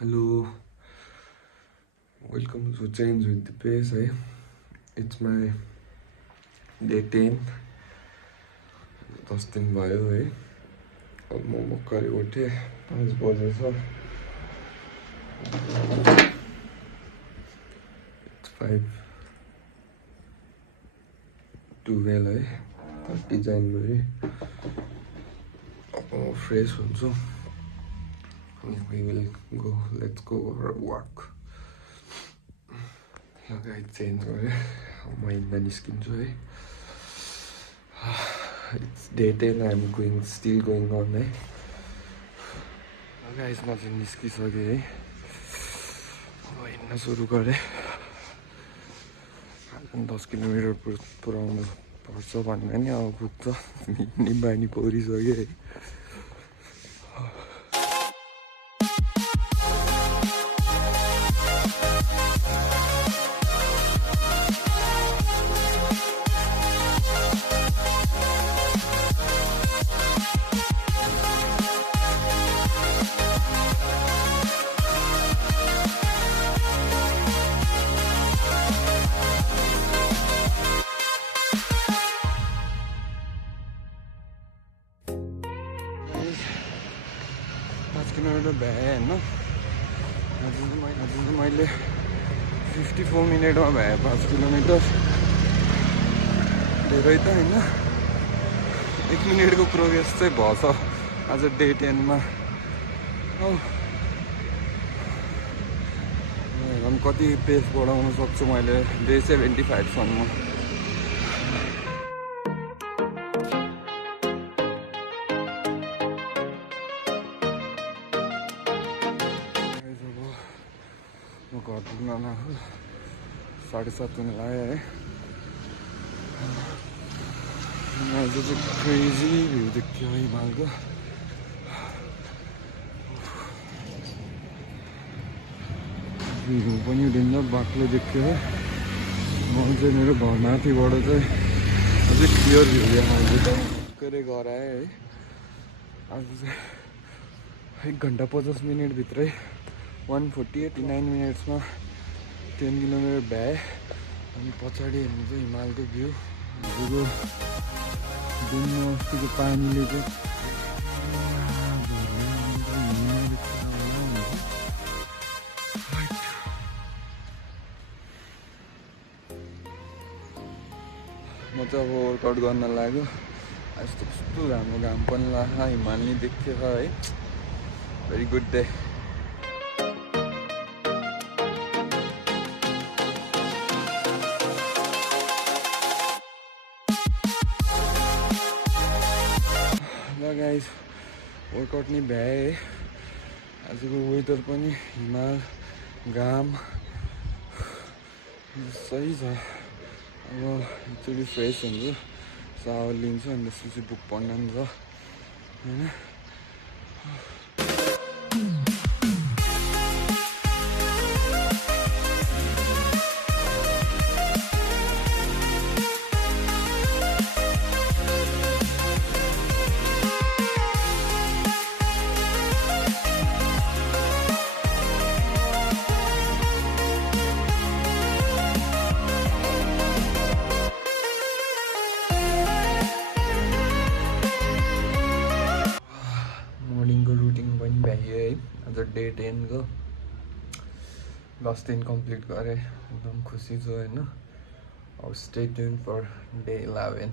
Hello, welcome to Change with the Pace. It's my day 10. 10 दिन भयो है। अब म भर्खरै उठेँ, 5 बजेछ। It's 5:12 है। 30 January. अब म फ्रेस हुन्छु। Let's go for a walk. लगाइ चेन्ज गरेँ, म हिँड्न निस्किन्छु है। It's day 10, I'm still going on है। गाइस म चाहिँ निस्किसकेँ है। अब हिँड्न सुरु गरेँ। 10 किलोमिटर पुऱ्याउनु पर्छ भन्दा नि अब पुग्छ। हिँड्ने बानी परिसक्यो है। किलोमिटर भ्याएँ होइन। आज मैले 54 मिनटमा भ्याएँ 5 किलोमिटर। धेरै त होइन, 1 मिनटको प्रोग्रेस चाहिँ भएछ आज डे 10 मा। कति पेस बढाउन सक्छु मैले डे 75 सम्म। म घर पुग्न 7:30 हुन लाग्यो है। आज चाहिँ क्रेजी भ्यू देख्यो है हिमालको। भ्यू पनि डेन्जर बाक्लो देख्यो है। म चाहिँ मेरो घरमाथिबाट चाहिँ अझै क्लियर भ्यू देखाउँछु। भर्खरै घर आएँ है। आज चाहिँ 1 घन्टा 50 मिनट भित्रै 1:49 मिनट्समा 10 किलोमिटर भ्याएँ। अनि पछाडि हेर्नु चाहिँ हिमालको भ्यू। हजुरको दिनमा अस्तिको पानीले चाहिँ म चाहिँ अब वर्कआउट गर्न लाग्यो। आज त कस्तो राम्रो घाम पनि लाग्यो, हिमाल नि देख्थ्यो है। Very good day. ल गाइस, वर्कआउट नि भ्याएँ। आजको वेदर पनि हिमाल, घाम सही छ। अब एकचोटि फ्रेस हुन्छु, सावर लिन्छु, अनि त्यसपछि बुक पढ्न नि छ होइन। आज डे 10 को 10 दिन कम्प्लिट गरेँ। एकदम खुसी छु होइन। अब स्टे ट्युन फर डे 11।